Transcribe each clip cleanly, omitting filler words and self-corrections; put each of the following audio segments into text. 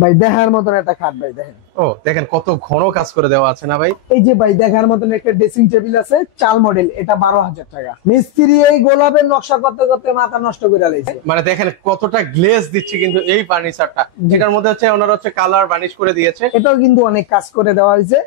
ভাই দেখার মতন একটা খাট ভাই দেখেন। ও দেখেন কত ঘন কাজ করে দেওয়া আছে না ভাই। এই যে ভাই দেখার মতন একটা ড্রেসিং টেবিল আছে, চাল মডেল, এটা 12,000 টাকা। মিস্ত্রি এই গোলাপের নকশা করতে করতে মাথা নষ্ট করে লাইছে। মানে দেখেন কতটা গ্লেজ দিচ্ছে কিন্তু এই ফার্নিচারটা, যেটার মধ্যে হচ্ছে ওনারা হচ্ছে কালার বার্নিশ করে দিয়েছে। এটাও কিন্তু অনেক কাজ করে দেওয়া হয়েছে,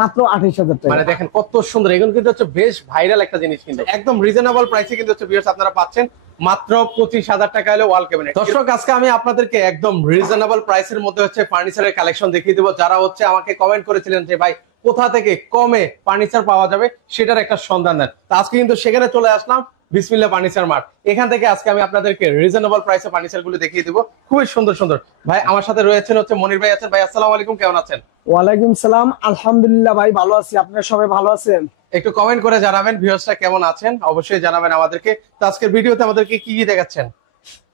মাত্র 28,000 টাকা। মানে দেখেন কত সুন্দর, এগুলো কিন্তু হচ্ছে বেশ ভাইরাল একটা জিনিস, কিন্তু একদম রিজনেবল প্রাইসে কিন্তু হচ্ছে ভিউয়ার্স আপনারা পাচ্ছেন মাত্র 25,000 টাকা হলে ওয়াল ক্যাবিনেট। দর্শক আজকে আমি আপনাদেরকে একদম রিজনেবল প্রাইসের মধ্যে হচ্ছে ফার্নিচারের কালেকশন দেখিয়ে দেবো। যারা হচ্ছে আমাকে কমেন্ট করেছিলেন যে ভাই কোথা থেকে কমে ফার্নিচার পাওয়া যাবে, সেটার একটা সন্ধান দেন। তো আজকে কিন্তু সেখানে চলে আসলাম বিসমিল্লাহ ফার্নিচার মার্ট। এখান থেকে আজকে আমি আপনাদেরকে রিজনেবল প্রাইসে ফার্নিচার গুলো দেখিয়ে দিব, খুবই সুন্দর সুন্দর। ভাই আমার সাথে রয়েছেন হচ্ছে মনির ভাই আছেন। ভাই আসসালামু আলাইকুম, কেমন আছেন? ওয়ালাইকুম সালাম, আলহামদুলিল্লাহ ভাই ভালো আছি। আপনারা সবাই ভালো আছেন? একটু কমেন্ট করে জানাবেন ভিউয়ার্সরা কেমন আছেন, অবশ্যই জানাবেন আমাদেরকে। তো আজকের ভিডিওতে আমাদেরকে কি কি দেখাচ্ছেন?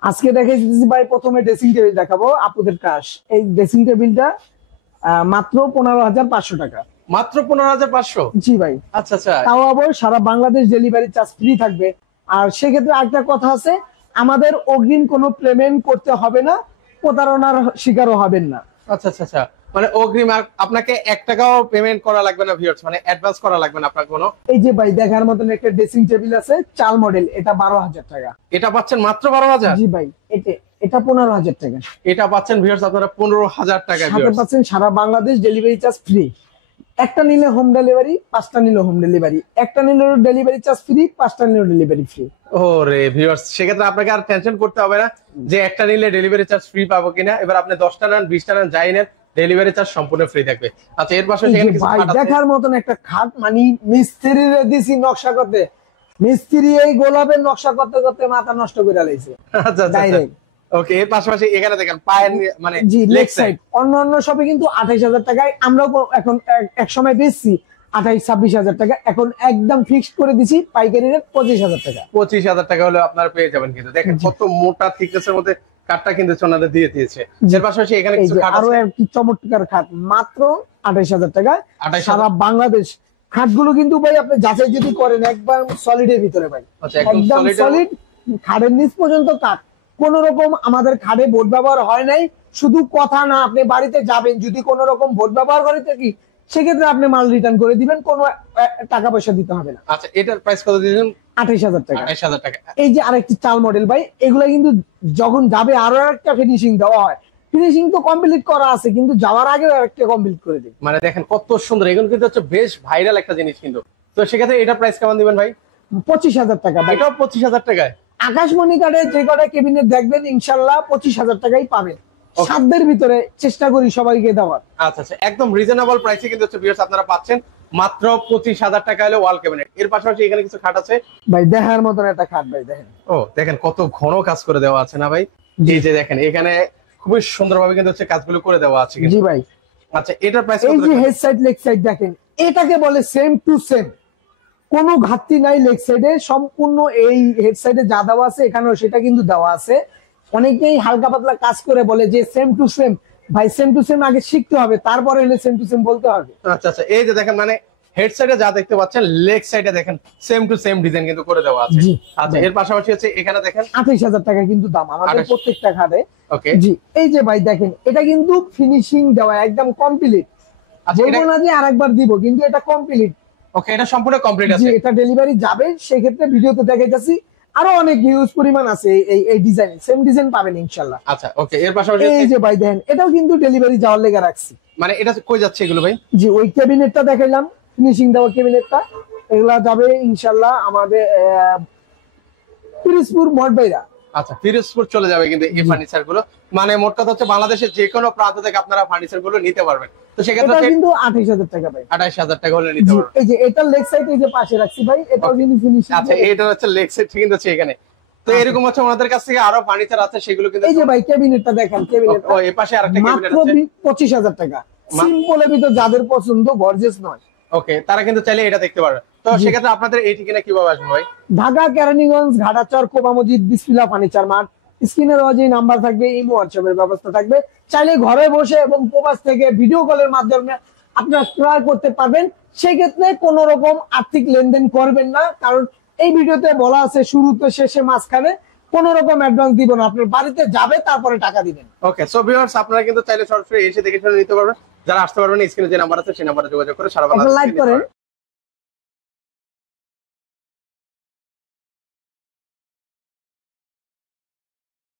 আজকে দেখাইছি ভাই, প্রথমে ড্রেসিং টেবিল দেখাবো আপুদের কাজ। এই ড্রেসিং টেবিলটা মাত্র 15,500 টাকা। মাত্র 15,500? জি ভাই। আচ্ছা আচ্ছা। তাও আবার সারা বাংলাদেশ ডেলিভারি চার্জ ফ্রি থাকবে। আর সেক্ষেত্রে একটা কথা আছে, আমাদের অগ্রিম কোনো পেমেন্ট করতে হবে না, প্রতারণার শিকারও হবেন না। আচ্ছা আচ্ছা আচ্ছা, মানে অগ্রিম আপনাকে 1 টাকাও পেমেন্ট করা লাগবে না ভিউয়ার্স, মানে অ্যাডভান্স করা লাগবে না আপনার কোনো। এই যে ভাই দেখার মতন একটা ড্রেসিং টেবিল আছে, চাল মডেল, এটা 12,000 টাকা। এটা পাচ্ছেন মাত্র 12,000? জি ভাই, এটা 15,000 টাকা। এটা পাচ্ছেন ভিউয়ার্স আপনারা 15,000 টাকা। সাথে পাচ্ছেন সারা বাংলাদেশ ডেলিভারি চার্জ ফ্রি। একটা নিলে হোম ডেলিভারি, 5টা নিলে হোম ডেলিভারি, একটা নিলে ডেলিভারি চার্জ ফ্রি, 5টা নিলে ডেলিভারি ফ্রি। ওরে ভিউয়ার্স, সেক্ষেত্রে আপনাকে আর টেনশন করতে হবে না যে একটা নিলে ডেলিভারি চার্জ ফ্রি পাবো কিনা। এবার আপনি 10টা নেন, 20টা নেন, যাই নেন, ডেলিভারি চার্জ সম্পূর্ণ ফ্রি থাকবে। আচ্ছা এর পাশে সেখানে কিছু ভাই খাট আছে। দেখার মতন একটা খাট, মানে মিস্ত্রিরে দিছি নকশা করতে, মিস্ত্রি এই গোলাপের নকশা করতে করতে মাথা নষ্ট করে লাইছে। আচ্ছা আচ্ছা ডাইরেক্ট। ওকে, এর পাশাপাশি এখানে দেখেন পায়ের মানে জি লেগ লেগ সাইড। অন্য শপে কিন্তু 28,000 টাকায়, আমরাও এখন এক সময় বেচছি 28-26,000 টাকা। এখন একদম ফিক্সড করে দিছি পাইকারি রেট 25,000 টাকা। 25,000 টাকা হলে আপনারা পেয়ে যাবেন। কিন্তু দেখেন কত মোটা থিকনেসের মধ্যে কাঠটা কিন্তু সোনারে দিয়ে দিয়েছে। এর পাশাপাশি এখানে কিছু খাট আরো আছে। কি চমৎকার খাট, মাত্র 28,000 টাকা। 28,000 সারা বাংলাদেশ খাটগুলো কিন্তু ভাই আপনি যাচাই যদি করেন, একবার সলিডের ভিতরে ভাই, আচ্ছা একদম সলিড। খাটের নিচ পর্যন্ত কাঠ, কোন রকম আমাদের খাটে বোর্ড ব্যবহার হয় নাই। শুধু কথা না, আপনি বাড়িতে যাবেন, যদি কোন রকম বোর্ড ব্যবহার করে থাকি সেক্ষেত্রে আপনি মাল রিটার্ন করে দিবেন, কোনো টাকা পয়সা দিতে হবে না। আচ্ছা এটার প্রাইস কত দিয়েছেন? 28,000 টাকা। 28,000 টাকা। এই যে আরেকটি চাল মডেল ভাই, এগুলা কিন্তু যখন যাবে আরো একটা ফিনিশিং দেওয়া হয়। ফিনিশিং তো কমপ্লিট করা আছে, কিন্তু যাওয়ার আগে আরেকটা কমপ্লিট করে দিই। মানে দেখেন কত সুন্দর, এগুলো কিন্তু হচ্ছে বেশ ভাইরাল একটা জিনিস কিন্তু। তো সেক্ষেত্রে এটা প্রাইস কেমন দিবেন ভাই? 25,000 টাকা ভাই। এটাও 25,000 টাকায়? আকাশমণি কার্ডে যে কটা কেবিনেট দেখবেন ইনশাল্লাহ 25,000 টাকাই পাবেন। সাধ্যের ভিতরে চেষ্টা করি সবাইকে দেওয়ার। আচ্ছা আচ্ছা, একদম রিজনেবল প্রাইসে কিন্তু হচ্ছে ভিউয়ার্স আপনারা পাচ্ছেন মাত্র 25,000 টাকা হলে ওয়াল ক্যাবিনেট। এর পাশাপাশি এখানে কিছু খাট আছে। ভাই দেখার মতন একটা খাট ভাই দেখেন। ও দেখেন কত ঘন কাজ করে দেওয়া আছে না ভাই। এই যে দেখেন এখানে খুবই সুন্দরভাবে কিন্তু হচ্ছে কাজগুলো করে দেওয়া আছে। জি ভাই। আচ্ছা এটার প্রাইস এই কত? যে হেড সাইড লেগ সাইড দেখেন, এটাকে বলে সেম টু সেম, কোনো ঘাটতি নাই লেগ সাইডে। সম্পূর্ণ এই হেড সাইডে যা দেওয়া আছে এখানেও সেটা কিন্তু দেওয়া আছে। অনেকেই হালকা পাতলা কাজ করে বলে যে সেম টু সেম। ভাই সেম টু সেম আগে শিখতে হবে, তারপরে হলে সেম টু সেম বলতে হবে। আচ্ছা আচ্ছা, এই যে দেখেন মানে হেড সাইডে যা দেখতে পাচ্ছেন, লেগ সাইডে দেখেন সেম টু সেম ডিজাইন কিন্তু করে দেওয়া আছে। আচ্ছা এর পাশাপাশি হচ্ছে এখানে দেখেন 28,000 টাকা কিন্তু দাম আমাদের প্রত্যেকটা খাটে। ওকে জি। এই যে ভাই দেখেন, এটা কিন্তু ফিনিশিং দেওয়া একদম কমপ্লিট। বলবো না যে আরেকবার দিব, কিন্তু এটা কমপ্লিট। ওকে, এটা সম্পূর্ণ কমপ্লিট আছে। এটা ডেলিভারি যাবে, সেক্ষেত্রে ভিডিওতে দেখাইতেছি। আরো অনেক হিউজ পরিমাণ আছে এই ডিজাইন, সেম ডিজাইন পাবেন ইনশাআল্লাহ। আচ্ছা ওকে, এর পাশাপাশি এই যে ভাই দেখেন, এটাও কিন্তু ডেলিভারি যাওয়ার লেগে রাখছি। মানে এটা কই যাচ্ছে এগুলো ভাই? জি, ওই ক্যাবিনেটটা দেখাইলাম, ফিনিশিং দেওয়া ক্যাবিনেটটা, এগুলা যাবে ইনশাআল্লাহ আমাদের পিরোজপুর মঠবাইরা। আচ্ছা পিরোজপুর চলে যাবে কিন্তু এই ফার্নিচার গুলো। মানে মোট কথা হচ্ছে বাংলাদেশের যে কোনো প্রান্ত থেকে আপনারা ফার্নিচার গুলো নিতে পারবেন। তো সেক্ষেত্রে এটা কিন্তু 28,000 টাকা ভাই। 28,000 টাকা হলে নিতে পারবেন। এই যে এটা লেগ সাইড, এই যে পাশে রাখছি ভাই, এটাও কিন্তু ফিনিশিং। আচ্ছা এটা হচ্ছে লেগ সাইড কিন্তু হচ্ছে এখানে। তো এরকম হচ্ছে ওনাদের কাছ থেকে আরো ফার্নিচার আছে, সেগুলো কিন্তু এই যে ভাই ক্যাবিনেটটা দেখেন, ক্যাবিনেট ও এই পাশে আরেকটা ক্যাবিনেট আছে, মাত্র 25,000 টাকা। সিম্পলের ভিতর যাদের পছন্দ, গর্জিয়াস নয়, ওকে তারা কিন্তু চাইলে এটা দেখতে পারবে। তো সেক্ষেত্রে আপনাদের এই ঠিকানা কিভাবে আসবে ভাই? ঢাকা কেরানীগঞ্জ ঘাটাচর কোবা মসজিদ বিসমিল্লাহ ফার্নিচার মার্ট। স্ক্রিনে দেওয়া যে নাম্বার থাকবে, ইমো হোয়াটসঅ্যাপের ব্যবস্থা থাকবে। চাইলে ঘরে বসে এবং প্রবাস থেকে ভিডিও কলের মাধ্যমে আপনারা ক্রয় করতে পারবেন। সেক্ষেত্রে কোন রকম আর্থিক লেনদেন করবেন না, কারণ এই ভিডিওতে বলা আছে শুরুতে শেষে মাঝখানে কোনো রকম অ্যাডভান্স দিব না, আপনার বাড়িতে যাবে তারপরে টাকা দিবেন। ওকে, সো ভিউয়ার্স আপনারা কিন্তু চাইলে সরাসরি এসে দেখে শুনে নিতে পারবেন। যারা আসতে পারবেন স্ক্রিনে যে নাম্বার আছে সেই নাম্বারে যোগাযোগ করে সারা একটা লাইক করেন।